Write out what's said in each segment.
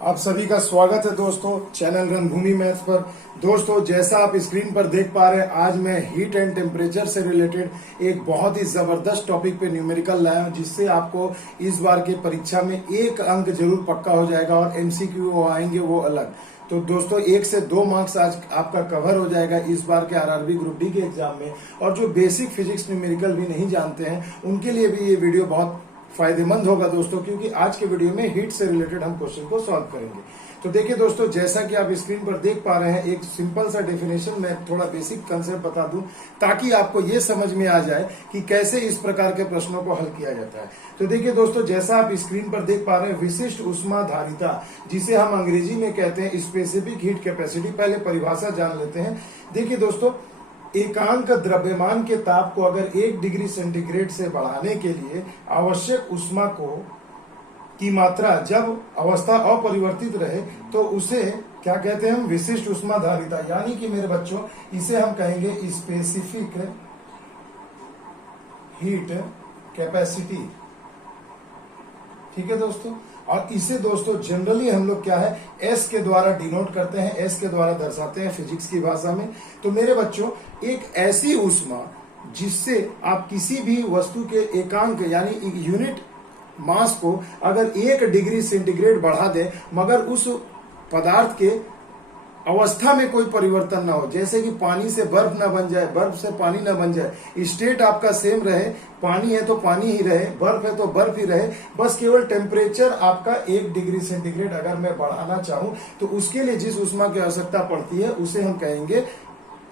आप सभी का स्वागत है दोस्तों चैनल रणभूमि मैथ्स पर। दोस्तों जैसा आप स्क्रीन पर देख पा रहे हैं, आज मैं हीट एंड टेम्परेचर से रिलेटेड एक बहुत ही जबरदस्त टॉपिक पे न्यूमेरिकल लाया हूं, जिससे आपको इस बार के परीक्षा में एक अंक जरूर पक्का हो जाएगा और एमसीक्यू आएंगे वो अलग। तो दोस्तों 1 से 2 मार्क्स आज आपका कवर हो जाएगा इस बार के आरआरबी ग्रुप डी के एग्जाम में। और जो बेसिक फिजिक्स न्यूमेरिकल भी नहीं जानते हैं उनके लिए भी ये वीडियो बहुत फायदेमंद होगा दोस्तों, क्योंकि आज के वीडियो में हीट से रिलेटेड हम क्वेश्चन को सॉल्व करेंगे। तो देखिए दोस्तों, जैसा कि आप स्क्रीन पर देख पा रहे हैं, एक सिंपल सा डेफिनेशन मैं थोड़ा बेसिक कंसेप्ट बता दूं ताकि आपको ये समझ में आ जाए कि कैसे इस प्रकार के प्रश्नों को हल किया जाता है। तो देखिए दोस्तों, जैसा आप स्क्रीन पर देख पा रहे हैं, विशिष्ट ऊष्माधारिता जिसे हम अंग्रेजी में कहते हैं स्पेसिफिक हीट कैपेसिटी। पहले परिभाषा जान लेते हैं। देखिए दोस्तों, एकांक द्रव्यमान के ताप को अगर 1 डिग्री सेंटीग्रेड से बढ़ाने के लिए आवश्यक ऊष्मा को की मात्रा जब अवस्था अपरिवर्तित रहे तो उसे क्या कहते हैं हम? विशिष्ट ऊष्माधारिता। यानी कि मेरे बच्चों इसे हम कहेंगे स्पेसिफिक हीट कैपेसिटी। ठीक है दोस्तों, और इसे दोस्तों जनरली हम लोग क्या है एस के द्वारा डिनोट करते हैं, एस के द्वारा दर्शाते हैं फिजिक्स की भाषा में। तो मेरे बच्चों एक ऐसी ऊष्मा जिससे आप किसी भी वस्तु के एकांक यानी यूनिट मास को अगर 1 डिग्री सेंटीग्रेड बढ़ा दे मगर उस पदार्थ के अवस्था में कोई परिवर्तन ना हो, जैसे कि पानी से बर्फ ना बन जाए, बर्फ से पानी ना बन जाए, स्टेट आपका सेम रहे, पानी है तो पानी ही रहे, बर्फ है तो बर्फ ही रहे, बस केवल टेम्परेचर आपका 1 डिग्री सेंटीग्रेड अगर मैं बढ़ाना चाहूं तो उसके लिए जिस ऊष्मा की आवश्यकता पड़ती है उसे हम कहेंगे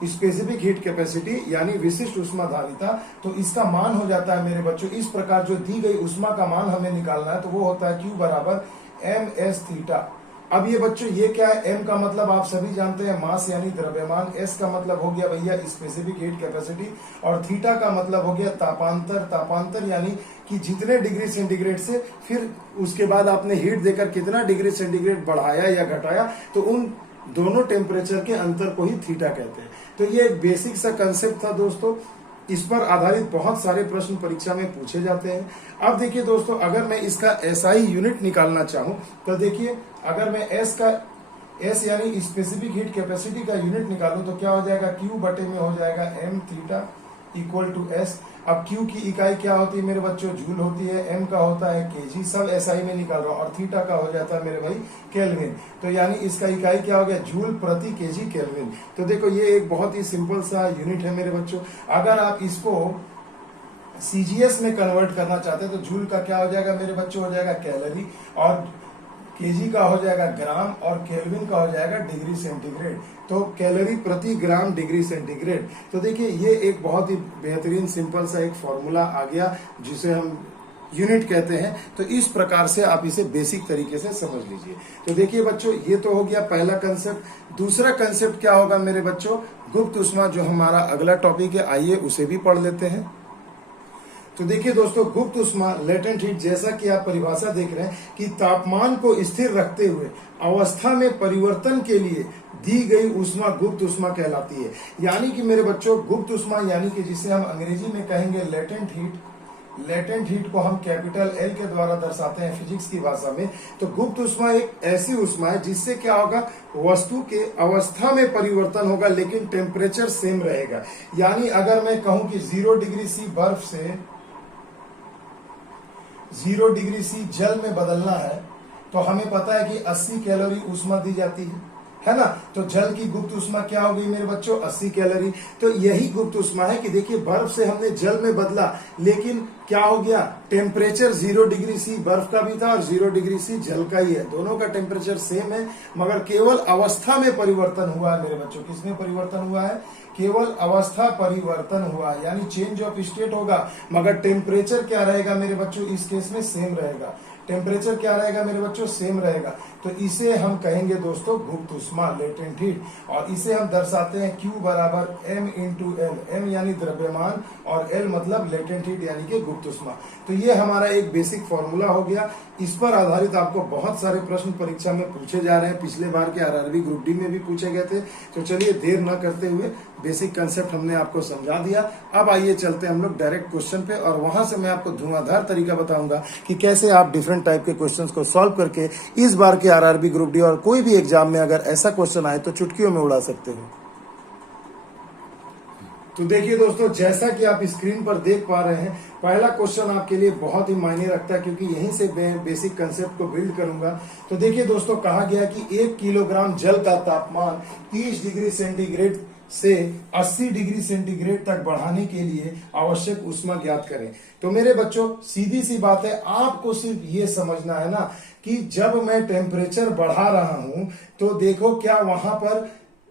स्पेसिफिक हीट कैपेसिटी यानी विशिष्ट ऊष्माधारिता। तो इसका मान हो जाता है मेरे बच्चों इस प्रकार, जो दी गई ऊष्मा का मान हमें निकालना है तो वो होता है Q बराबर ms थीटा। अब ये बच्चों ये क्या है? m का मतलब आप सभी जानते हैं मास यानी द्रव्यमान, s का मतलब हो गया भैया स्पेसिफिक हीट कैपेसिटी, और थीटा का मतलब हो गया तापांतर। तापांतर यानी कि जितने डिग्री सेंटीग्रेड से फिर उसके बाद आपने हीट देकर कितना डिग्री सेंटीग्रेड बढ़ाया या घटाया, तो उन दोनों टेम्परेचर के अंतर को ही थीटा कहते हैं। तो ये एक बेसिक सा कंसेप्ट था दोस्तों, इस पर आधारित बहुत सारे प्रश्न परीक्षा में पूछे जाते हैं। अब देखिए दोस्तों, अगर मैं इसका एसआई यूनिट निकालना चाहूं तो देखिए, अगर मैं एस यानी स्पेसिफिक हीट कैपेसिटी का यूनिट निकालूं तो क्या हो जाएगा? Q बटे में हो जाएगा m theta equal to S. अब Q की इकाई क्या होती है मेरे बच्चों? जूल होती है, m का होता है kg, सब एसआई में निकाल रहा हूं, और थीटा का हो जाता है मेरे भाई केल्विन। तो यानी इसका इकाई क्या हो गया? जूल प्रति केजी केल्विन। तो देखो ये एक बहुत ही सिंपल सा यूनिट है मेरे बच्चों। अगर आप इसको सीजीएस में कन्वर्ट करना चाहते हैं तो जूल का क्या हो जाएगा मेरे बच्चों? हो जाएगा कैलोरी, और केजी का हो जाएगा ग्राम, और केल्विन का हो जाएगा डिग्री सेंटीग्रेड। तो कैलोरी प्रति ग्राम डिग्री सेंटीग्रेड। तो देखिए ये एक बहुत ही बेहतरीन सिंपल सा एक फॉर्मूला आ गया जिसे हम यूनिट कहते हैं। तो इस प्रकार से आप इसे बेसिक तरीके से समझ लीजिए। तो देखिए बच्चों, ये तो हो गया पहला कंसेप्ट। दूसरा कंसेप्ट क्या होगा मेरे बच्चों? गुप्त ऊष्मा, जो हमारा अगला टॉपिक है, आइए उसे भी पढ़ लेते हैं। तो देखिए दोस्तों, गुप्त ऊष्मा लेटेंट हीट, जैसा कि आप परिभाषा देख रहे हैं कि तापमान को स्थिर रखते हुए अवस्था में परिवर्तन के लिए दी गई ऊष्मा गुप्त ऊष्मा कहलाती है। यानी कि मेरे बच्चों गुप्त ऊष्मा यानी कि जिसे हम अंग्रेजी में कहेंगे लेटेंट हीट, लेटेंट हीट को हम कैपिटल L के द्वारा दर्शाते हैं फिजिक्स की भाषा में। तो गुप्त ऊष्मा एक ऐसी ऊष्मा है जिससे क्या होगा? वस्तु के अवस्था में परिवर्तन होगा लेकिन टेम्परेचर सेम रहेगा। यानी अगर मैं कहूं कि 0 डिग्री सी बर्फ से 0 डिग्री सी जल में बदलना है तो हमें पता है कि 80 कैलोरी ऊष्मा दी जाती है ना। तो जल की गुप्त ऊष्मा क्या हो गई मेरे बच्चों? 80 कैलोरी। तो यही गुप्त ऊष्मा है कि देखिए बर्फ से हमने जल में बदला, लेकिन क्या हो गया? टेम्परेचर 0 डिग्री सी बर्फ का भी था और 0 डिग्री सी जल का ही है, दोनों का टेम्परेचर सेम है, मगर केवल अवस्था में परिवर्तन हुआ है मेरे बच्चों। किसमें परिवर्तन हुआ है? केवल अवस्था परिवर्तन हुआ, यानी चेंज ऑफ स्टेट होगा, मगर टेम्परेचर क्या रहेगा मेरे बच्चों? इस केस में सेम रहेगा। टेम्परेचर क्या रहेगा मेरे बच्चों? सेम रहेगा। तो इसे हम कहेंगे दोस्तों गुप्त ऊष्मा लेटेंट हीट, और इसे हम दर्शाते हैं Q बराबर m इंटू एल। m यानी द्रव्यमान और L मतलब लेटेंट हीट यानी कि गुप्त ऊष्मा। तो ये हमारा एक बेसिक फॉर्मूला हो गया। इस पर आधारित आपको बहुत सारे प्रश्न परीक्षा में पूछे जा रहे हैं, पिछले बार के आरआरबी ग्रुप डी में भी पूछे गए थे। तो चलिए देर न करते हुए बेसिक कंसेप्ट हमने आपको समझा दिया। अब आइए चलते हैं हम लोग डायरेक्ट क्वेश्चन पे, और वहां से मैं आपको धुआंधार तरीका बताऊंगा कि कैसे आप डिफरेंट डिफरेंट टाइप के क्वेश्चंस को सॉल्व करके इस बार के आरआरबी ग्रुप डी और कोई भी एग्जाम में अगर ऐसा क्वेश्चन आए तो चुटकियों में उड़ा सकते हो। तो देखिए दोस्तों, जैसा कि आप स्क्रीन पर देख पा रहे हैं, पहला क्वेश्चन आपके लिए बहुत ही मायने रखता है क्योंकि यहीं से मैं बेसिक कंसेप्ट को बिल्ड करूंगा। तो देखिए दोस्तों, कहा गया कि 1 किलोग्राम जल का तापमान 30 डिग्री सेंटीग्रेड से 80 डिग्री सेंटीग्रेड तक बढ़ाने के लिए आवश्यक ऊष्मा ज्ञात करें। तो मेरे बच्चों, सीधी सी बात है, आपको सिर्फ ये समझना है ना कि जब मैं टेम्परेचर बढ़ा रहा हूं तो देखो क्या वहां पर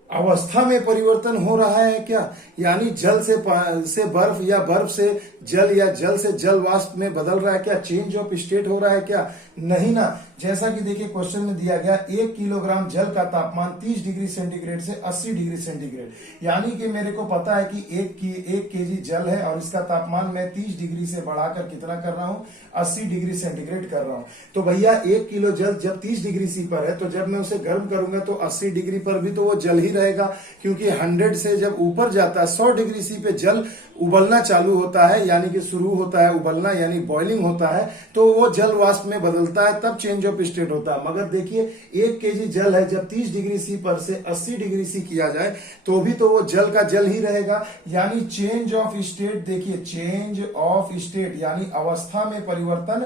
अवस्था में परिवर्तन हो रहा है क्या, यानी जल से बर्फ या बर्फ से जल या जल से जल वाष्प में बदल रहा है क्या, चेंज ऑफ स्टेट हो रहा है क्या, नहीं ना। जैसा कि देखिए क्वेश्चन में दिया गया 1 किलोग्राम जल का तापमान 30 डिग्री सेंटीग्रेड से 80 डिग्री सेंटीग्रेड, यानी कि मेरे को पता है कि 1 केजी जल है और इसका तापमान मैं 30 डिग्री से बढ़ाकर कितना कर रहा हूं, 80 डिग्री सेंटीग्रेड कर रहा हूं। तो भैया 1 किलो जल जब 30 डिग्री सी पर है तो जब मैं उसे गर्म करूंगा तो 80 डिग्री पर भी तो वो जल ही रहेगा, क्योंकि 100 से जब ऊपर जाता है 100 डिग्री सी पे जल उबलना चालू होता है, यानी कि शुरू होता है उबलना, यानी बॉइलिंग होता है, तो वो जल वाष्प में बदलता है, तब चेंज ऑफ स्टेट होता है। मगर देखिए 1 केजी जल है, जब 30 डिग्री सी पर से 80 डिग्री सी किया जाए तो भी तो वो जल का जल ही रहेगा, यानी चेंज ऑफ स्टेट, देखिए चेंज ऑफ स्टेट यानी अवस्था में परिवर्तन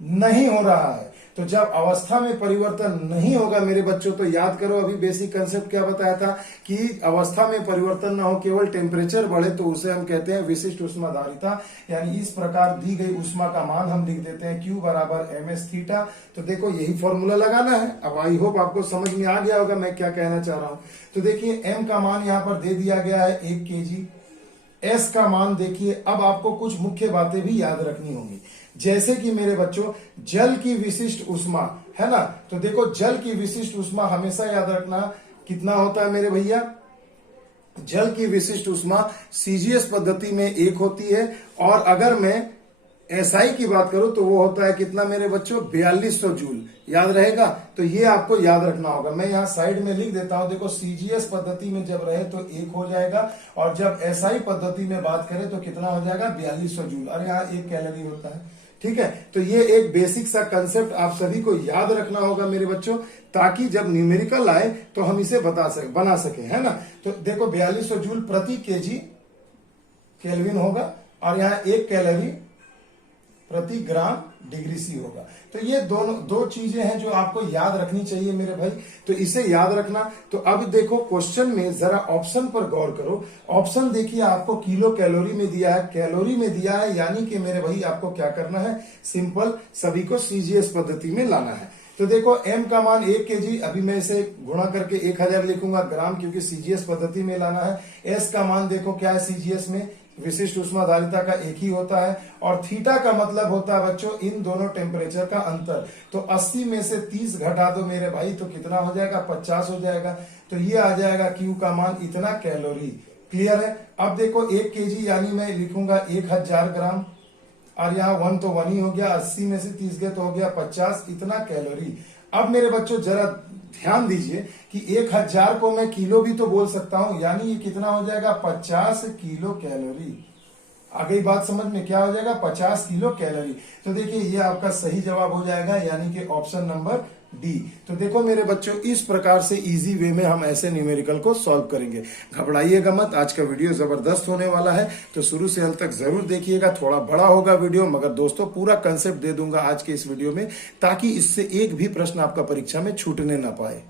नहीं हो रहा है। तो जब अवस्था में परिवर्तन नहीं होगा मेरे बच्चों, तो याद करो अभी बेसिक कंसेप्ट क्या बताया था कि अवस्था में परिवर्तन ना हो, केवल टेम्परेचर बढ़े, तो उसे हम कहते हैं विशिष्ट ऊष्माधारिता। यानी इस प्रकार दी गई ऊष्मा का मान हम लिख देते हैं Q बराबर ms थीटा। तो देखो यही फॉर्मूला लगाना है। अब आई होप आपको समझ में आ गया होगा मैं क्या कहना चाह रहा हूं। तो देखिए m का मान यहां पर दे दिया गया है 1 केजी, s का मान देखिए। अब आपको कुछ मुख्य बातें भी याद रखनी होंगी, जैसे कि मेरे बच्चों जल की विशिष्ट ऊष्मा है ना। तो देखो जल की विशिष्ट ऊष्मा हमेशा याद रखना कितना होता है मेरे भैया, जल की विशिष्ट ऊष्मा सीजीएस पद्धति में 1 होती है, और अगर मैं एसआई की बात करूं तो वो होता है कितना मेरे बच्चों, 4200 जूल। याद रहेगा, तो ये आपको याद रखना होगा। मैं यहाँ साइड में लिख देता हूं, देखो सीजीएस पद्धति में जब रहे तो 1 हो जाएगा, और जब एसआई पद्धति में बात करें तो कितना हो जाएगा, 4200 जूल, और यहाँ 1 कैलोरी होता है। ठीक है, तो ये एक बेसिक सा कंसेप्ट आप सभी को याद रखना होगा मेरे बच्चों, ताकि जब न्यूमेरिकल आए तो हम इसे बना सके, है ना। तो देखो 4200 जूल प्रति केजी केल्विन होगा, और यहाँ 1 कैलोरी प्रति ग्राम डिग्री सी होगा। तो ये दो चीजें हैं जो आपको याद रखनी चाहिए मेरे भाई, तो इसे याद रखना। तो अब देखो क्वेश्चन में जरा ऑप्शन पर गौर करो। ऑप्शन देखिए आपको किलो कैलोरी में दिया है, कैलोरी में दिया है, यानी कि मेरे भाई आपको क्या करना है, सिंपल सभी को सीजीएस पद्धति में लाना है। तो देखो m का मान 1 केजी, अभी मैं इसे गुणा करके 1000 लिखूंगा ग्राम, क्योंकि सीजीएस पद्धति में लाना है। s का मान देखो क्या है, सीजीएस में विशिष्ट ऊष्माधारिता का 1 ही होता है, और थीटा का मतलब होता है बच्चों इन दोनों टेम्परेचर का अंतर। तो 80 में से 30 घटा दो मेरे भाई, तो कितना हो जाएगा, 50 हो जाएगा। तो ये आ जाएगा Q का मान इतना कैलोरी। क्लियर है। अब देखो 1 केजी यानी मैं लिखूंगा 1000 ग्राम, और यहाँ 1 तो 1 ही हो गया, 80 में से 30 गए तो हो गया 50, इतना कैलोरी। अब मेरे बच्चों जरा ध्यान दीजिए कि 1000 को मैं किलो भी तो बोल सकता हूं, यानी ये कितना हो जाएगा, 50 किलो कैलोरी। आ गई बात समझ में, क्या हो जाएगा, 50 किलो कैलोरी। तो देखिए ये आपका सही जवाब हो जाएगा, यानी कि ऑप्शन नंबर डी। तो देखो मेरे बच्चों, इस प्रकार से इजी वे में हम ऐसे न्यूमेरिकल को सॉल्व करेंगे। घबराइएगा मत, आज का वीडियो जबरदस्त होने वाला है, तो शुरू से अंत तक जरूर देखिएगा। थोड़ा बड़ा होगा वीडियो, मगर दोस्तों पूरा कंसेप्ट दे दूंगा आज के इस वीडियो में, ताकि इससे एक भी प्रश्न आपका परीक्षा में छूटने ना पाए।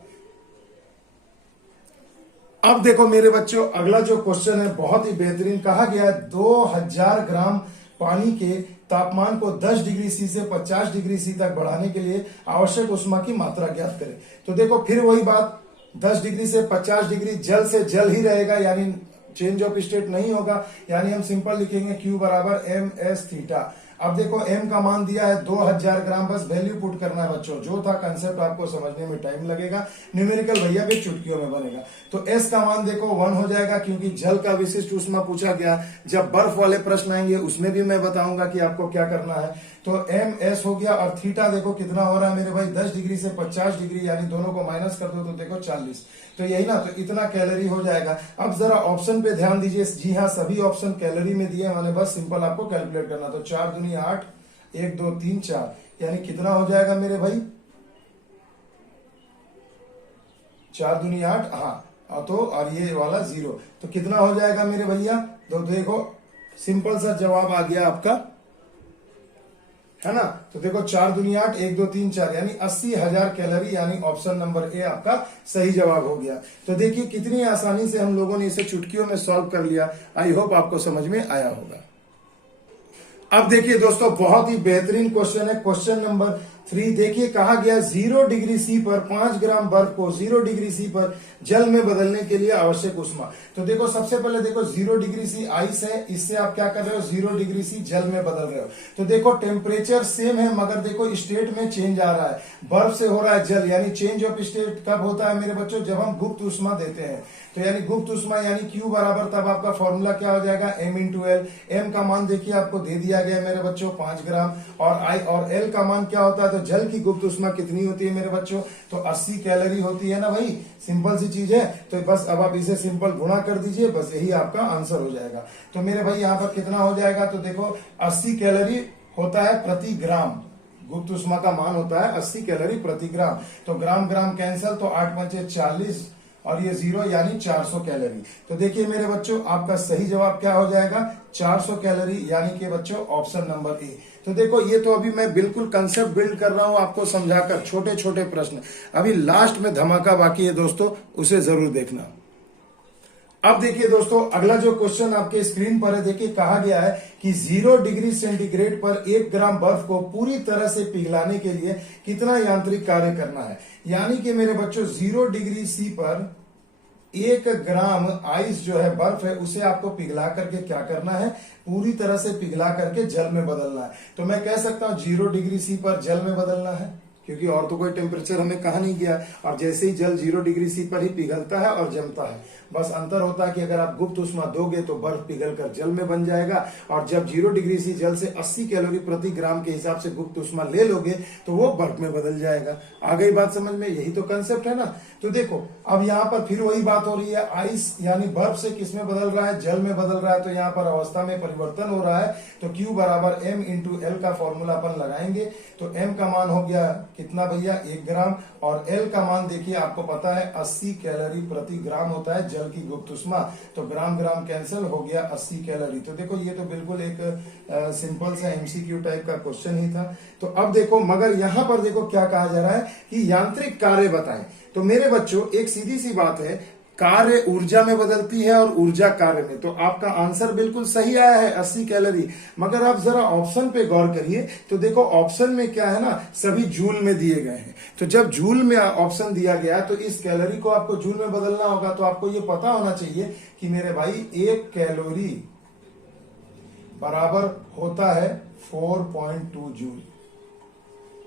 अब देखो मेरे बच्चों, अगला जो क्वेश्चन है बहुत ही बेहतरीन। कहा गया है 2000 ग्राम पानी के तापमान को 10 डिग्री सी से 50 डिग्री सी तक बढ़ाने के लिए आवश्यक ऊष्मा की मात्रा ज्ञात करें। तो देखो फिर वही बात, 10 डिग्री से 50 डिग्री जल से जल ही रहेगा, यानी चेंज ऑफ स्टेट नहीं होगा, यानी हम सिंपल लिखेंगे Q बराबर ms थीटा। अब देखो m का मान दिया है 2000 ग्राम, बस वैल्यू पुट करना है बच्चों। जो था कंसेप्ट आपको समझने में टाइम लगेगा, न्यूमेरिकल भैया भी चुटकियों में बनेगा। तो s का मान देखो 1 हो जाएगा, क्योंकि जल का विशिष्ट ऊष्मा पूछा गया। जब बर्फ वाले प्रश्न आएंगे उसमें भी मैं बताऊंगा कि आपको क्या करना है। तो ms हो गया, और थीटा देखो कितना हो रहा है मेरे भाई, 10 डिग्री से 50 डिग्री, यानी दोनों को माइनस कर दो तो देखो 40। तो यही ना, तो इतना कैलोरी हो जाएगा। अब जरा ऑप्शन पे ध्यान दीजिए। जी हाँ, सभी ऑप्शन कैलोरी में दिए, मैंने बस सिंपल आपको कैलकुलेट करना। तो 4 दूनी 8, 1 2 3 4, यानी कितना हो जाएगा मेरे भाई, 4 दूनी 8, हाँ तो और ये वाला 0, तो कितना हो जाएगा मेरे भैया। तो देखो सिंपल सा जवाब आ गया आपका, है ना। तो देखो 4 दूनी 8, 1 2 3 4 यानी 80,000 कैलोरी, यानी ऑप्शन नंबर ए आपका सही जवाब हो गया। तो देखिए कितनी आसानी से हम लोगों ने इसे चुटकियों में सॉल्व कर लिया। आई होप आपको समझ में आया होगा। अब देखिए दोस्तों बहुत ही बेहतरीन क्वेश्चन है, क्वेश्चन नंबर 3। देखिए कहा गया 0 डिग्री सी पर 5 ग्राम बर्फ को 0 डिग्री सी पर जल में बदलने के लिए आवश्यक ऊष्मा। तो देखो सबसे पहले देखो 0 डिग्री सी आइस है, इससे आप क्या कर रहे हो, 0 डिग्री सी जल में बदल रहे हो। तो देखो टेम्परेचर सेम है मगर देखो स्टेट में चेंज आ रहा है, बर्फ से हो रहा है जल, यानी चेंज ऑफ स्टेट कब होता है मेरे बच्चों, जब हम गुप्त ऊष्मा देते हैं। तो यानी गुप्त ऊष्मा यानी Q बराबर, तब आपका फॉर्मूला क्या हो जाएगा, M इंटू एल। एम का मान देखिए आपको दे दिया गया मेरे बच्चों 5 ग्राम, और I और L का मान क्या होता है, तो जल की गुप्त ऊष्मा कितनी होती है मेरे बच्चों, तो 80 कैलोरी होती है ना भाई, सिंपल सी चीज है। तो बस अब आप इसे सिंपल गुणा कर दीजिए, बस यही आपका आंसर हो जाएगा। तो मेरे भाई यहाँ पर कितना हो जाएगा, तो देखो 80 कैलोरी होता है प्रति ग्राम, गुप्त ऊष्मा का मान होता है 80 कैलोरी प्रति ग्राम। तो ग्राम ग्राम कैंसल, तो 8 पंचे 40 और ये 0 यानी 400 कैलोरी। तो देखिए मेरे बच्चों आपका सही जवाब क्या हो जाएगा, 400 कैलोरी, यानी कि बच्चों ऑप्शन नंबर ए। तो देखो ये तो अभी मैं बिल्कुल कंसेप्ट बिल्ड कर रहा हूं आपको समझाकर, छोटे छोटे प्रश्न। अभी लास्ट में धमाका बाकी है दोस्तों, उसे जरूर देखना। अब देखिए दोस्तों अगला जो क्वेश्चन आपके स्क्रीन पर है, देखिए कहा गया है कि 0 डिग्री सेंटीग्रेड पर 1 ग्राम बर्फ को पूरी तरह से पिघलाने के लिए कितना यांत्रिक कार्य करना है। यानी कि मेरे बच्चों 0 डिग्री सी पर 1 ग्राम आइस जो है, बर्फ है, उसे आपको पिघला करके क्या करना है, पूरी तरह से पिघला करके जल में बदलना है। तो मैं कह सकता हूं 0 डिग्री सी पर जल में बदलना है, क्योंकि और तो कोई टेम्परेचर हमें कहा नहीं गया। और जैसे ही जल 0 डिग्री सी पर ही पिघलता है और जमता है, बस अंतर होता है कि अगर आप गुप्त ऊष्मा दोगे तो बर्फ पिघल कर जल में बन जाएगा, और जब 0 डिग्री सी जल से 80 कैलोरी प्रति ग्राम के हिसाब से गुप्त ऊष्मा ले लोगे तो वो बर्फ में बदल जाएगा। आ गई बात समझ में, यही तो कंसेप्ट है ना। तो देखो अब यहाँ पर फिर वही बात हो रही है, आइस यानी बर्फ से किस में बदल रहा है, जल में बदल रहा है। तो यहाँ पर अवस्था में परिवर्तन हो रहा है, तो Q बराबर M इंटू एल का फॉर्मूला अपन लगाएंगे। तो M का मान हो गया कितना भैया, 1 ग्राम, और L का मान देखिए आपको पता है 80 कैलोरी प्रति ग्राम होता है जल की गुप्त ऊष्मा। तो ग्राम ग्राम कैंसिल हो गया, 80 कैलोरी। तो देखो ये तो बिल्कुल एक सिंपल सा MCQ टाइप का क्वेश्चन ही था। तो अब देखो मगर यहाँ पर देखो क्या कहा जा रहा है कि यांत्रिक कार्य बताएं। तो मेरे बच्चों एक सीधी सी बात है, कार्य ऊर्जा में बदलती है और ऊर्जा कार्य में। तो आपका आंसर बिल्कुल सही आया है 80 कैलोरी, मगर आप जरा ऑप्शन पे गौर करिए। तो देखो ऑप्शन में क्या है ना, सभी जूल में दिए गए हैं। तो जब जूल में ऑप्शन दिया गया तो इस कैलोरी को आपको जूल में बदलना होगा। तो आपको ये पता होना चाहिए कि मेरे भाई 1 कैलोरी बराबर होता है 4.2 जूल,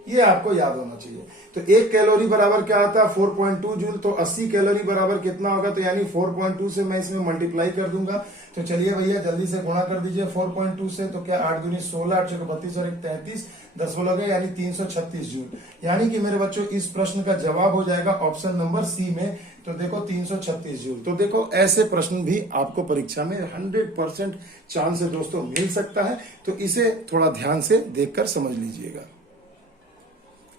ये आपको याद होना चाहिए। तो 1 कैलोरी बराबर क्या आता है, 4.2 जूल। तो 80 कैलोरी बराबर कितना होगा, तो यानी 4.2 से मैं इसमें मल्टीप्लाई कर दूंगा। तो चलिए भैया जल्दी से गुणा कर दीजिए 4.2 से। तो क्या 8 दूनी 16, 8 छक 32 और 1 33, 10 बोलोगे यानी 336 जूल। यानी कि मेरे बच्चों इस प्रश्न का जवाब हो जाएगा ऑप्शन नंबर सी में। तो देखो 336 जूल। तो देखो ऐसे प्रश्न भी आपको परीक्षा में 100% चांस है दोस्तों मिल सकता है। तो इसे थोड़ा ध्यान से देखकर समझ लीजिएगा।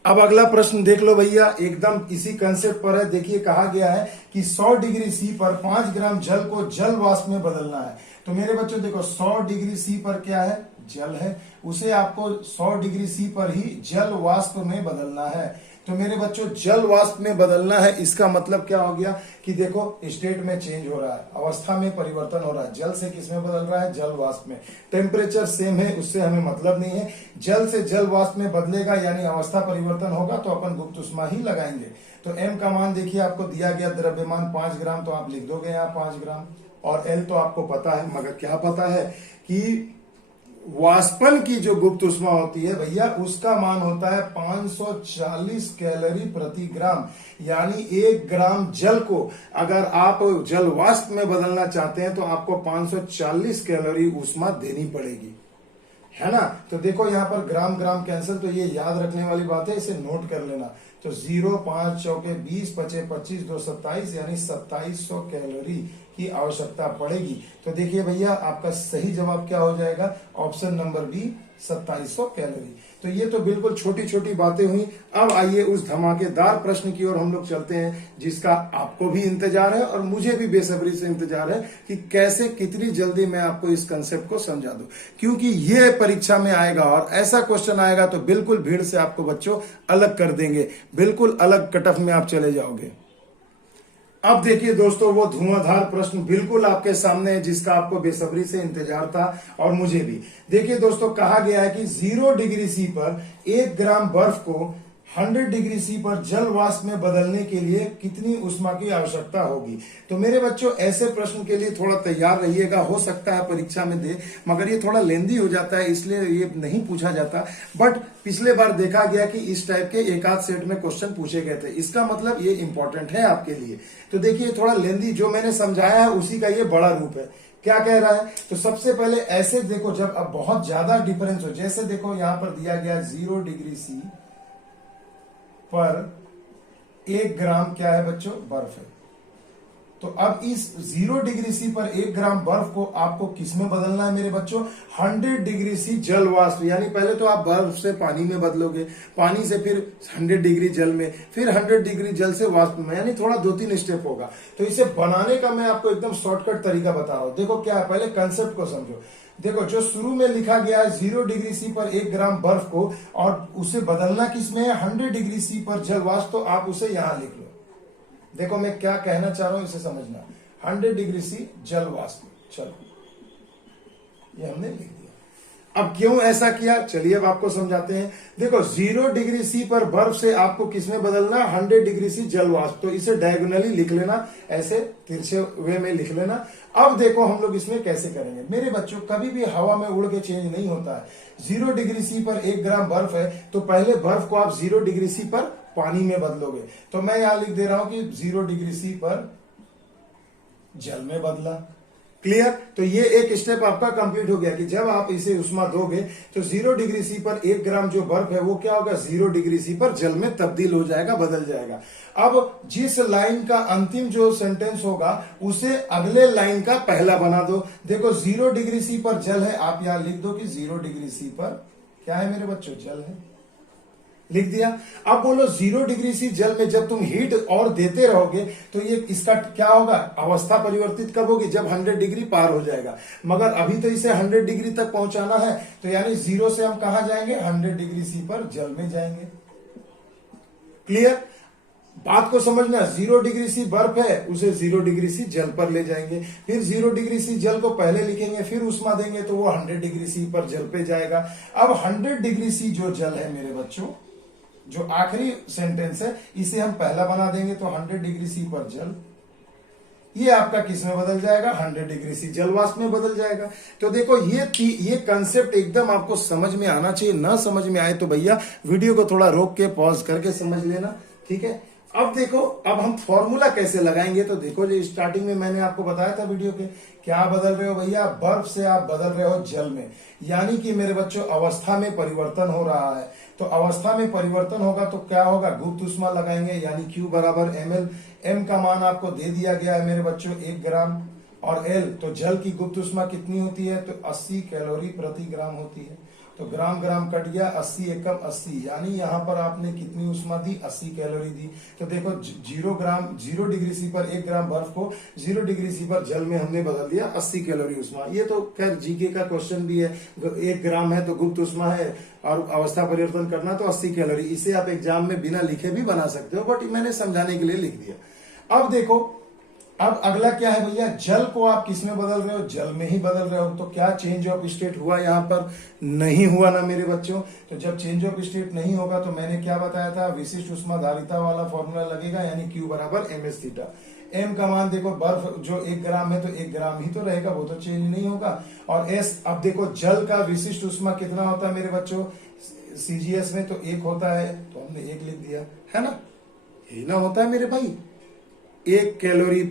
अब अगला प्रश्न देख लो भैया, एकदम इसी कंसेप्ट पर है। देखिए कहा गया है कि 100 डिग्री सी पर 5 ग्राम जल को जल वाष्प में बदलना है। तो मेरे बच्चों देखो 100 डिग्री सी पर क्या है, जल है, उसे आपको 100 डिग्री सी पर ही जल वाष्प में बदलना है। तो मेरे बच्चों जल वाष्प में बदलना है, इसका मतलब क्या हो गया कि देखो स्टेट में चेंज हो रहा है, अवस्था में परिवर्तन हो रहा है। जल से किस में बदल रहा है, जल वाष्प में। टेम्परेचर सेम है, उससे हमें मतलब नहीं है। जल से जल वाष्प में बदलेगा यानी अवस्था परिवर्तन होगा, तो अपन गुप्त ऊष्मा ही लगाएंगे। तो M का मान देखिए आपको दिया गया द्रव्यमान 5 ग्राम, तो आप लिख दोगे यहाँ 5 ग्राम। और L तो आपको पता है, मगर क्या पता है कि वाष्पन की जो गुप्त ऊष्मा होती है भैया, उसका मान होता है 540 कैलोरी प्रति ग्राम। यानी 1 ग्राम जल को अगर आप जल वाष्प में बदलना चाहते हैं तो आपको 540 कैलोरी ऊष्मा देनी पड़ेगी, है ना। तो देखो यहाँ पर ग्राम ग्राम कैंसिल, तो ये याद रखने वाली बात है, इसे नोट कर लेना। तो 0 5 चौके 20 पचे 25 2 27 यानी 2700 कैलोरी की आवश्यकता पड़ेगी। तो देखिए भैया आपका सही जवाब क्या हो जाएगा, ऑप्शन नंबर बी 2700 कैलोरी। तो ये तो बिल्कुल छोटी छोटी बातें हुई। अब आइए उस धमाकेदार प्रश्न की ओर हम लोग चलते हैं, जिसका आपको भी इंतजार है और मुझे भी बेसब्री से इंतजार है कि कैसे कितनी जल्दी मैं आपको इस कंसेप्ट को समझा दूं, क्योंकि ये परीक्षा में आएगा और ऐसा क्वेश्चन आएगा तो बिल्कुल भीड़ से आपको बच्चों अलग कर देंगे, बिल्कुल अलग कट ऑफ में आप चले जाओगे। अब देखिए दोस्तों, वो धुआंधार प्रश्न बिल्कुल आपके सामने है, जिसका आपको बेसब्री से इंतजार था और मुझे भी। देखिए दोस्तों, कहा गया है कि 0 डिग्री सी पर 1 ग्राम बर्फ को 100 डिग्री सी पर जल वाष्प में बदलने के लिए कितनी ऊष्मा की आवश्यकता होगी। तो मेरे बच्चों, ऐसे प्रश्न के लिए थोड़ा तैयार रहिएगा, हो सकता है परीक्षा में दे, मगर ये थोड़ा लेंदी हो जाता है, इसलिए ये नहीं पूछा जाता। बट पिछले बार देखा गया कि इस टाइप के एक आध सेट में क्वेश्चन पूछे गए थे, इसका मतलब ये इंपॉर्टेंट है आपके लिए। तो देखिए, थोड़ा लेंदी, जो मैंने समझाया है उसी का ये बड़ा रूप है। क्या कह रहा है, तो सबसे पहले ऐसे देखो, जब अब बहुत ज्यादा डिफरेंस हो, जैसे देखो यहां पर दिया गया 0 डिग्री सी पर 1 ग्राम क्या है बच्चों, बर्फ है। तो अब इस 0 डिग्री सी पर 1 ग्राम बर्फ को आपको किस में बदलना है मेरे बच्चों, 100 डिग्री सी जल वाष्प, यानी पहले तो आप बर्फ से पानी में बदलोगे, पानी से फिर 100 डिग्री जल में, फिर 100 डिग्री जल से वाष्प में, यानी थोड़ा 2-3 स्टेप होगा। तो इसे बनाने का मैं आपको एकदम शॉर्टकट तरीका बता रहा हूं। देखो क्या है, पहले कंसेप्ट को समझो। देखो, जो शुरू में लिखा गया है 0 डिग्री सी पर 1 ग्राम बर्फ को, और उसे बदलना किसमें है, 100 डिग्री सी पर जल वाष्प, तो आप उसे यहां लिख लो। देखो मैं क्या कहना चाह रहा हूं, इसे समझना। 100 डिग्री सी जल वाष्प, चलो ये हमने लिख दिया। अब क्यों ऐसा किया, चलिए अब आपको समझाते हैं। देखो, 0 डिग्री सी पर बर्फ से आपको किसमें बदलना, 100 डिग्री सी जल वाष्प, तो इसे डायगोनली लिख लेना, ऐसे तिरछे वे में लिख लेना। अब देखो हम लोग इसमें कैसे करेंगे मेरे बच्चों, कभी भी हवा में उड़ के चेंज नहीं होता है। 0 डिग्री सी पर 1 ग्राम बर्फ है, तो पहले बर्फ को आप 0 डिग्री सी पर पानी में बदलोगे। तो मैं यहां लिख दे रहा हूं कि 0 डिग्री सी पर जल में बदला। क्लियर, तो ये एक स्टेप आपका कंप्लीट हो गया कि जब आप इसे उष्मा दोगे तो 0 डिग्री सी पर 1 ग्राम जो बर्फ है वो क्या होगा, 0 डिग्री सी पर जल में तब्दील हो जाएगा, बदल जाएगा। अब जिस लाइन का अंतिम जो सेंटेंस होगा उसे अगले लाइन का पहला बना दो। देखो, 0 डिग्री सी पर जल है, आप यहां लिख दो कि 0 डिग्री सी पर क्या है मेरे बच्चों, जल है, लिख दिया। अब बोलो, 0 डिग्री सी जल में जब तुम हीट और देते रहोगे तो ये इसका क्या होगा, अवस्था परिवर्तित कब होगी, जब 100 डिग्री पार हो जाएगा। मगर अभी तो इसे 100 डिग्री तक पहुंचाना है, तो यानी 0 से हम कहां जाएंगे, 100 डिग्री सी पर जल में जाएंगे। क्लियर, बात को समझना। 0 डिग्री सी बर्फ है, उसे 0 डिग्री सी जल पर ले जाएंगे, फिर 0 डिग्री सी जल को पहले लिखेंगे, फिर उष्मा देंगे तो वो 100 डिग्री सी पर जल पे जाएगा। अब 100 डिग्री सी जो जल है मेरे बच्चों, जो आखिरी सेंटेंस है, इसे हम पहला बना देंगे, तो 100 डिग्री सी पर जल, ये आपका किस में बदल जाएगा, 100 डिग्री सी जल वाष्प में बदल जाएगा। तो देखो, ये कंसेप्ट एकदम आपको समझ में आना चाहिए। ना समझ में आए तो भैया वीडियो को थोड़ा रोक के पॉज करके समझ लेना, ठीक है। अब देखो, अब हम फॉर्मूला कैसे लगाएंगे, तो देखो, जो स्टार्टिंग में मैंने आपको बताया था वीडियो के, क्या बदल रहे हो भैया, बर्फ से आप बदल रहे हो जल में, यानी कि मेरे बच्चों अवस्था में परिवर्तन हो रहा है। तो अवस्था में परिवर्तन होगा तो क्या होगा, गुप्त ऊष्मा लगाएंगे, यानी Q बराबर ml। m का मान आपको दे दिया गया है मेरे बच्चों 1 ग्राम, और L तो जल की गुप्त ऊष्मा कितनी होती है, तो 80 कैलोरी प्रति ग्राम होती है। तो ग्राम ग्राम कट गया, 80 एकम 80, यानी यहां पर आपने कितनी उष्मा दी, 80 कैलोरी दी। तो देखो, 0 डिग्री सी पर 1 ग्राम बर्फ को 0 डिग्री सी पर जल में हमने बदल दिया, 80 कैलोरी उष्मा। ये तो खैर जीके का क्वेश्चन भी है, 1 ग्राम है तो गुप्त उष्मा है और अवस्था परिवर्तन करना तो 80 कैलोरी। इसे आप एग्जाम में बिना लिखे भी बना सकते हो, बट मैंने समझाने के लिए लिख दिया। अब देखो, अब अगला क्या है भैया, जल को आप किस में बदल रहे हो, जल में ही बदल रहे हो। तो क्या चेंज ऑफ स्टेट हुआ, यहां पर नहीं हुआ ना मेरे बच्चों। तो जब चेंज ऑफ स्टेट नहीं होगा तो मैंने क्या बताया था, विशिष्ट उष्मा धारिता वाला फॉर्मूला लगेगा, यानी Q बराबर ms थीटा। m का मान देखो, बर्फ जो 1 ग्राम है तो 1 ग्राम ही तो रहेगा, वो तो चेंज नहीं होगा। और s, अब देखो जल का विशिष्ट उष्मा कितना होता है मेरे बच्चों, CGS में तो 1 होता है, तो हमने 1 लिख दिया, है ना, यही ना होता है मेरे भाई। 1 कैलोरी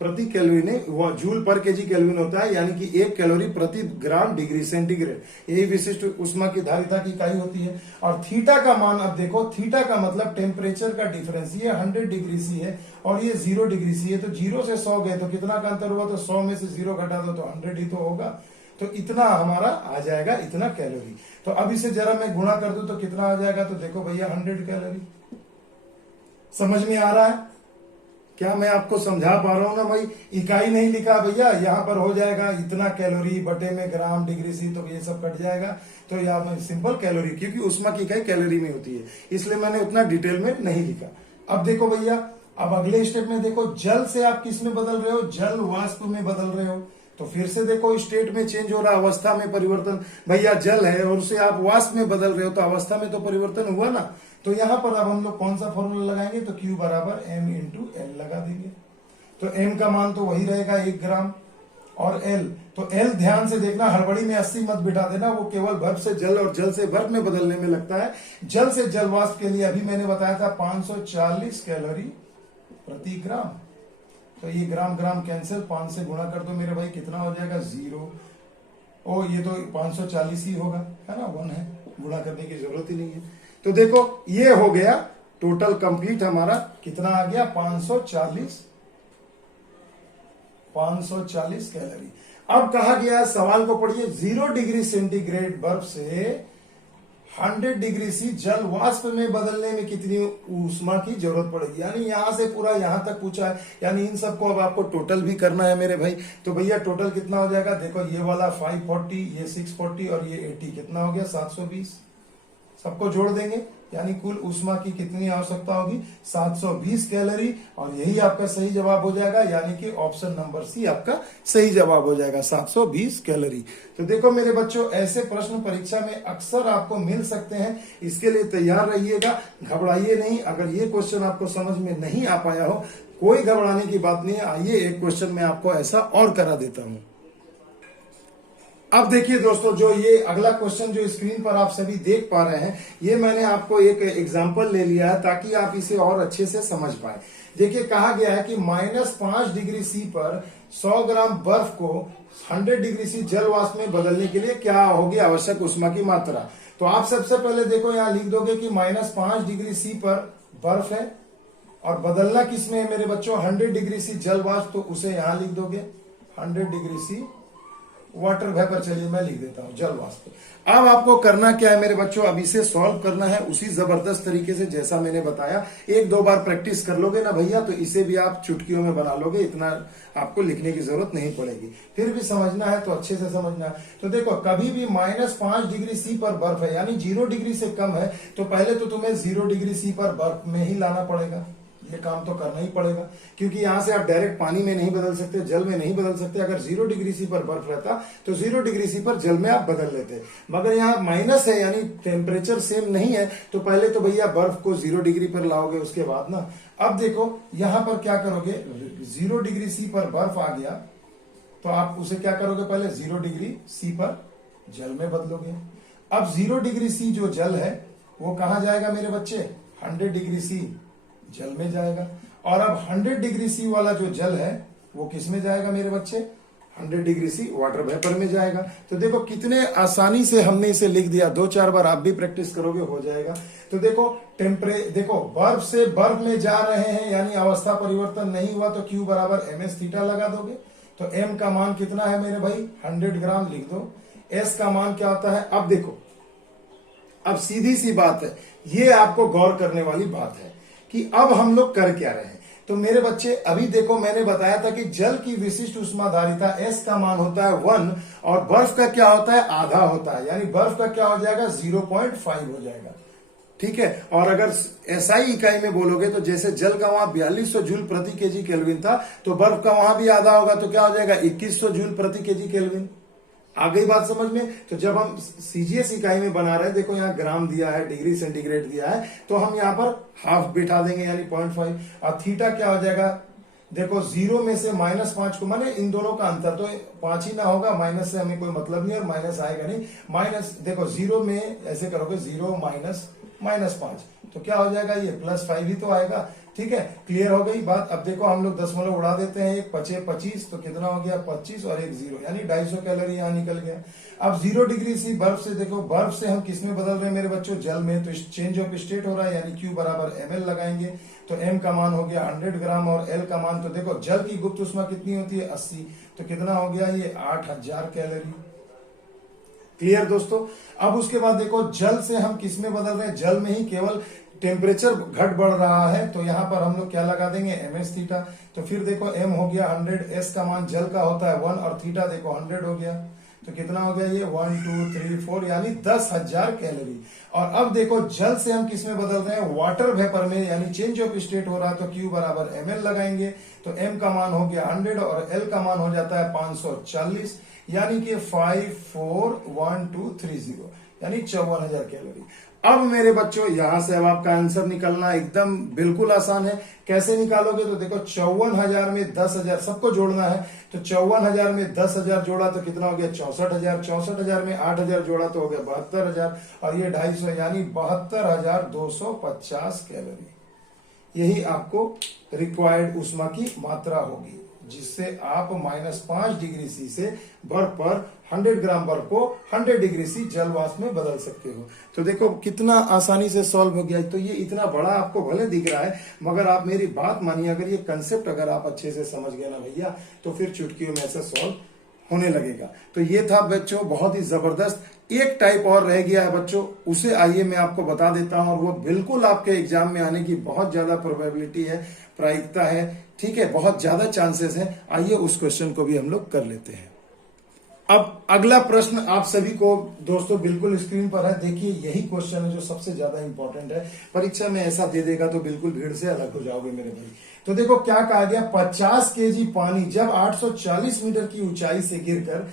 प्रति कैलोरी नहीं, वो जूल पर केजी केल्विन होता है, यानी कि 1 कैलोरी प्रति ग्राम डिग्री सेंटीग्रेड, यही विशिष्ट उष्मा की धारिता की इकाई होती है। और थीटा का मान, अब देखो, थीटा का मतलब टेम्परेचर का डिफरेंस, ये 100 डिग्री सी है और ये 0 डिग्री सी है, तो 0 से 100 गए तो कितना का अंतर हुआ, तो 100 में से 0 घटा दो तो 100 ही तो होगा। तो इतना हमारा आ जाएगा, इतना कैलोरी। तो अब इसे जरा मैं गुणा कर दूं तो कितना आ जाएगा, तो देखो भैया 100 कैलोरी। समझ में आ रहा है क्या मैं आपको समझा पा रहा हूं ना भाई? इकाई नहीं लिखा भैया, यहां पर हो जाएगा इतना कैलोरी बटे में ग्राम डिग्री सी, तो ये सब कट जाएगा। तो यहाँ में सिंपल कैलोरी, क्योंकि ऊष्मा की इकाई कैलोरी में होती है, इसलिए मैंने उतना डिटेल में नहीं लिखा। अब देखो भैया, अब अगले स्टेप में देखो, जल से आप किस में बदल रहे हो, जल वाष्प में बदल रहे हो। तो फिर से देखो स्टेट में चेंज हो रहा, अवस्था में परिवर्तन। भैया जल है और उसे आप वाष्प में बदल रहे हो, तो अवस्था में तो परिवर्तन हुआ ना। तो यहां पर अब हम लोग कौन सा फॉर्मूला लगाएंगे, तो Q बराबर M इंटू एल लगा देंगे। तो M का मान तो वही रहेगा 1 ग्राम, और L, तो L ध्यान से देखना, हड़बड़ी में 80 मत बिठा देना, वो केवल बर्फ से जल और जल से बर्फ में बदलने में लगता है। जल से जल वाष्प के लिए अभी मैंने बताया था 540 कैलोरी प्रति ग्राम। तो ये ग्राम ग्राम कैंसिल, 5 से गुणा कर दो मेरे भाई, कितना हो जाएगा 0। ओ ये तो 540 ही होगा, है ना, 1 है, गुणा करने की जरूरत ही नहीं है। तो देखो ये हो गया टोटल कंप्लीट हमारा, कितना आ गया 540 कैलोरी। अब कहा गया, सवाल को पढ़िए, 0 डिग्री सेंटीग्रेड बर्फ से 100 डिग्री सी जल वाष्प में बदलने में कितनी ऊष्मा की जरूरत पड़ेगी। यानी यहां से पूरा यहां तक पूछा है, यानी इन सबको अब आपको टोटल भी करना है मेरे भाई। तो भैया टोटल कितना हो जाएगा, देखो ये वाला 540, ये 640 और ये 80, कितना हो गया 720। सबको जोड़ देंगे, यानी कुल ऊष्मा की कितनी आवश्यकता होगी, 720 कैलोरी। और यही आपका सही जवाब हो जाएगा, यानी कि ऑप्शन नंबर सी आपका सही जवाब हो जाएगा, 720 कैलोरी। तो देखो मेरे बच्चों, ऐसे प्रश्न परीक्षा में अक्सर आपको मिल सकते हैं, इसके लिए तैयार रहिएगा, घबराइए नहीं। अगर ये क्वेश्चन आपको समझ में नहीं आ पाया हो, कोई घबराने की बात नहीं है। आइए एक क्वेश्चन में आपको ऐसा और करा देता हूं। अब देखिए दोस्तों, जो ये अगला क्वेश्चन जो स्क्रीन पर आप सभी देख पा रहे हैं, ये मैंने आपको एक एग्जांपल ले लिया है ताकि आप इसे और अच्छे से समझ पाए। देखिए कहा गया है कि -5 डिग्री सी पर 100 ग्राम बर्फ को 100 डिग्री सी जल वाष्प में बदलने के लिए क्या होगी आवश्यक ऊष्मा की मात्रा। तो आप सबसे पहले देखो यहां लिख दोगे कि -5 डिग्री सी पर बर्फ है और बदलना किसमें है मेरे बच्चों, 100 डिग्री सी जल वाष्प, तो उसे यहां लिख दोगे 100 डिग्री सी वाटर वेपर। चलिए मैं लिख देता हूं जल वाष्प। अब आपको करना क्या है मेरे बच्चों, अब इसे सॉल्व करना है उसी जबरदस्त तरीके से जैसा मैंने बताया। 1-2 बार प्रैक्टिस कर लोगे ना भैया, तो इसे भी आप चुटकियों में बना लोगे, इतना आपको लिखने की जरूरत नहीं पड़ेगी। फिर भी समझना है तो अच्छे से समझना है। तो देखो, कभी भी -5 डिग्री सी पर बर्फ है, यानी 0 डिग्री से कम है, तो पहले तो तुम्हें 0 डिग्री सी पर बर्फ में ही लाना पड़ेगा। ये काम तो करना ही पड़ेगा, क्योंकि यहां से आप डायरेक्ट पानी में नहीं बदल सकते, जल में नहीं बदल सकते। अगर 0 डिग्री सी पर बर्फ रहता तो 0 डिग्री सी पर जल में आप बदल लेते, मगर यहाँ माइनस है, यानी टेम्परेचर सेम नहीं है। तो पहले तो भैया बर्फ को 0 डिग्री पर लाओगे, उसके बाद ना। अब देखो यहां पर क्या करोगे, 0 डिग्री सी पर बर्फ आ गया, तो आप उसे क्या करोगे, पहले 0 डिग्री सी पर जल में बदलोगे। अब 0 डिग्री सी जो जल है वो कहां जाएगा मेरे बच्चे, 100 डिग्री सी जल में जाएगा। और अब 100 डिग्री सी वाला जो जल है वो किस में जाएगा मेरे बच्चे, 100 डिग्री सी वाटर वेपर में जाएगा। तो देखो कितने आसानी से हमने इसे लिख दिया, 2-4 बार आप भी प्रैक्टिस करोगे हो जाएगा। तो देखो देखो बर्फ से बर्फ में जा रहे हैं, यानी अवस्था परिवर्तन नहीं हुआ, तो Q बराबर ms थीटा लगा दोगे। तो M का मान कितना है मेरे भाई, 100 ग्राम लिख दो। S का मान क्या होता है, अब देखो, अब सीधी सी बात है, ये आपको गौर करने वाली बात है कि अब हम लोग कर क्या रहे हैं। तो मेरे बच्चे अभी देखो, मैंने बताया था कि जल की विशिष्ट ऊष्माधारिता S का मान होता है 1 और बर्फ का क्या होता है, आधा होता है, यानी बर्फ का क्या हो जाएगा 0.5 हो जाएगा, ठीक है। और अगर SI इकाई में बोलोगे तो जैसे जल का वहां 4200 जूल प्रति केजी केल्विन था, तो बर्फ का वहां भी आधा होगा, तो क्या हो जाएगा 2100 जूल प्रति केजी केल्विन। आ गई बात समझ में। तो जब हम CGS इकाई में बना रहे हैं, देखो यहाँ ग्राम दिया है, डिग्री सेंटीग्रेड दिया है, तो हम यहाँ पर हाफ बिठा देंगे, यानी 0.5। और थीटा क्या हो जाएगा, देखो 0 में से -5 को, माने इन दोनों का अंतर, तो 5 ही ना होगा, माइनस से हमें कोई मतलब नहीं और माइनस आएगा नहीं। माइनस देखो 0 में ऐसे करोगे 0 -5, तो क्या हो जाएगा, ये +5 ही तो आएगा, ठीक है। क्लियर हो गई बात। अब देखो हम लोग दशमलव उड़ा देते हैं, 1 5 25, तो कितना हो गया 25 और 1 0, यानी 250 कैलोरी यहाँ निकल गया। अब 0 डिग्री सी बर्फ से, देखो बर्फ से हम किस में बदल रहे हैं मेरे बच्चों, जल में, तो चेंज ऑफ स्टेट हो रहा है, यानी Q बराबर ml लगाएंगे। तो M का मान हो गया 100 ग्राम और L का मान, तो देखो जल की गुप्त ऊष्मा कितनी होती है 80, तो कितना हो गया ये 8000 कैलोरी, क्लियर दोस्तों। अब उसके बाद देखो जल से हम किस में बदल रहे हैं, जल में ही केवल टेम्परेचर घट बढ़ रहा है, तो यहां पर हम लोग क्या लगा देंगे, ms थीटा। तो फिर देखो m हो गया 100, s का मान जल का होता है 1 और थीटा देखो 100 हो गया, तो कितना हो गया ये 1 2 3 4 यानी 10,000 कैलोरी। और अब देखो जल से हम किस में बदल रहे हैं, वाटर वेपर में, यानी चेंज ऑफ स्टेट हो रहा है, तो Q बराबर ml लगाएंगे, तो m का मान हो गया 100 और l का मान हो जाता है 540, यानी कि 541230 यानी 54,000 कैलोरी। अब मेरे बच्चों यहां से अब आपका आंसर निकलना एकदम बिल्कुल आसान है। कैसे निकालोगे, तो देखो 54,000 में 10,000 सबको जोड़ना है, तो 54,000 में 10,000 जोड़ा तो कितना हो गया 64,000, 64,000 में 8,000 जोड़ा तो हो गया 72,000 और ये 250 यानी 72,250 कैलोरी। यही आपको रिक्वायर्ड ऊष्मा की मात्रा होगी, जिससे आप -5 डिग्री सी से बर्फ पर 100 ग्राम बर्फ को 100 डिग्री सी जल वाष्प में बदल सकते हो। तो देखो कितना आसानी से सॉल्व हो गया। तो ये इतना बड़ा आपको भले दिख रहा है, मगर आप मेरी बात मानिए, अगर ये कंसेप्ट अगर आप अच्छे से समझ गए ना भैया, तो फिर चुटकियों में ऐसा सॉल्व होने लगेगा। तो ये था बच्चों बहुत ही जबरदस्त। एक टाइप और रह गया है बच्चों, उसे आइए मैं आपको बता देता हूं, और वो बिल्कुल आपके एग्जाम में आने की बहुत ज्यादा प्रोबेबिलिटी है, प्रायिकता है, ठीक है, बहुत ज्यादा चांसेस है। आइए उस क्वेश्चन को भी हम लोग कर लेते हैं। अब अगला प्रश्न आप सभी को दोस्तों बिल्कुल स्क्रीन पर है, देखिए यही क्वेश्चन है जो सबसे ज्यादा इंपॉर्टेंट है, परीक्षा में ऐसा दे देगा तो बिल्कुल भीड़ से अलग हो जाओगे मेरे भाई। तो देखो क्या कहा गया, 50 केजी पानी जब 840 मीटर की ऊंचाई से गिरकर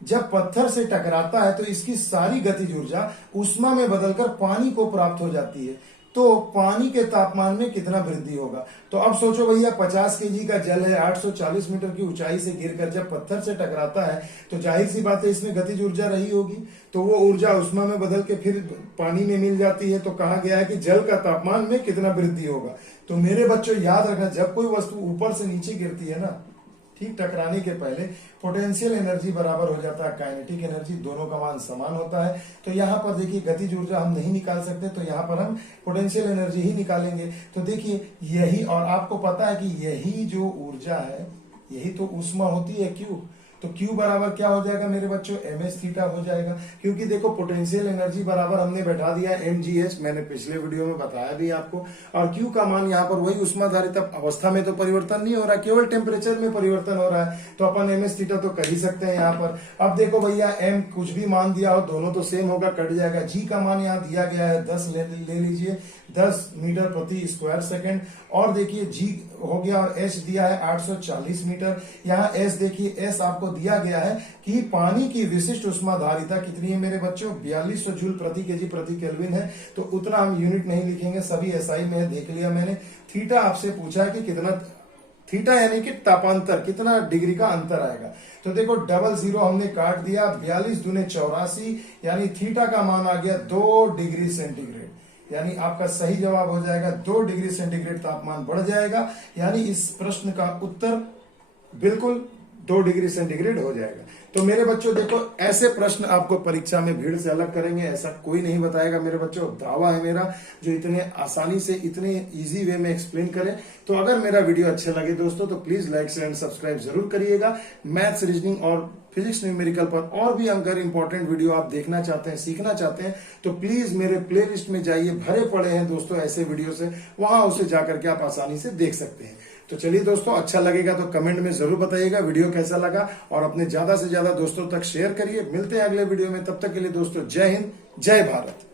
जब पत्थर से टकराता है, तो इसकी सारी गतिज ऊर्जा ऊष्मा में बदलकर पानी को प्राप्त हो जाती है, तो पानी के तापमान में कितना वृद्धि होगा। तो अब सोचो भैया 50 केजी का जल है, 840 मीटर की ऊंचाई से गिरकर जब पत्थर से टकराता है, तो जाहिर सी बात है इसमें गतिज ऊर्जा रही होगी, तो वो ऊर्जा ऊष्मा में बदल के फिर पानी में मिल जाती है। तो कहा गया है कि जल का तापमान में कितना वृद्धि होगा। तो मेरे बच्चों याद रखना, जब कोई वस्तु ऊपर से नीचे गिरती है ना, ठीक टकराने के पहले पोटेंशियल एनर्जी बराबर हो जाता है काइनेटिक एनर्जी, दोनों का मान समान होता है। तो यहाँ पर देखिए गतिज ऊर्जा हम नहीं निकाल सकते, तो यहाँ पर हम पोटेंशियल एनर्जी ही निकालेंगे। तो देखिए यही, और आपको पता है कि यही जो ऊर्जा है यही तो ऊष्मा होती है Q। तो Q बराबर क्या हो जाएगा मेरे बच्चों, ms थीटा हो जाएगा, क्योंकि देखो पोटेंशियल एनर्जी बराबर हमने बैठा दिया mgh, मैंने पिछले वीडियो में बताया भी आपको, और Q का मान यहाँ पर वही ऊष्माधारित अवस्था में तो परिवर्तन नहीं हो रहा, केवल टेम्परेचर में परिवर्तन हो रहा है, तो अपन ms थीटा तो कर ही सकते हैं यहाँ पर। अब देखो भैया m कुछ भी मान दिया हो, दोनों तो सेम होगा, कट जाएगा। g का मान यहाँ दिया गया है 10 ले लीजिए, 10 मीटर प्रति स्क्वायर सेकंड, और देखिए g हो गया, और h दिया है 840 मीटर। यहाँ s देखिए, s आपको दिया गया है कि पानी की विशिष्ट ऊष्माधारिता कितनी है मेरे बच्चों, 4200 जूल प्रति केजी प्रति केल्विन है। तो उतना हम यूनिट नहीं लिखेंगे, सभी एसआई में है, देख लिया मैंने। थीटा आपसे पूछा है कि कितना, थीटा यानी कि तापांतर, कितना डिग्री का अंतर आएगा। तो देखो 00 हमने काट दिया, 42 दूने 84, यानी थीटा का मान आ गया 2 डिग्री सेंटीग्रेड, यानी आपका सही जवाब हो जाएगा 2 डिग्री सेंटीग्रेड तापमान बढ़ जाएगा, यानी इस प्रश्न का उत्तर बिल्कुल 2 डिग्री सेंटीग्रेड हो जाएगा। तो मेरे बच्चों देखो ऐसे प्रश्न आपको परीक्षा में भीड़ से अलग करेंगे, ऐसा कोई नहीं बताएगा मेरे बच्चों, दावा है मेरा, जो इतने आसानी से इतने इजी वे में एक्सप्लेन करे। तो अगर मेरा वीडियो अच्छा लगे दोस्तों, तो please like share and subscribe जरूर करिएगा। मैथ्स, रीजनिंग और फिजिक्स न्यूमेरिकल पर और भी अगर इंपॉर्टेंट वीडियो आप देखना चाहते हैं, सीखना चाहते हैं, तो प्लीज मेरे प्लेलिस्ट में जाइए, भरे पड़े हैं दोस्तों ऐसे वीडियो से, वहां उसे जाकर के आप आसानी से देख सकते हैं। तो चलिए दोस्तों, अच्छा लगेगा तो कमेंट में जरूर बताइएगा वीडियो कैसा लगा, और अपने ज्यादा से ज्यादा दोस्तों तक शेयर करिए। मिलते हैं अगले वीडियो में, तब तक के लिए दोस्तों जय हिंद, जय भारत।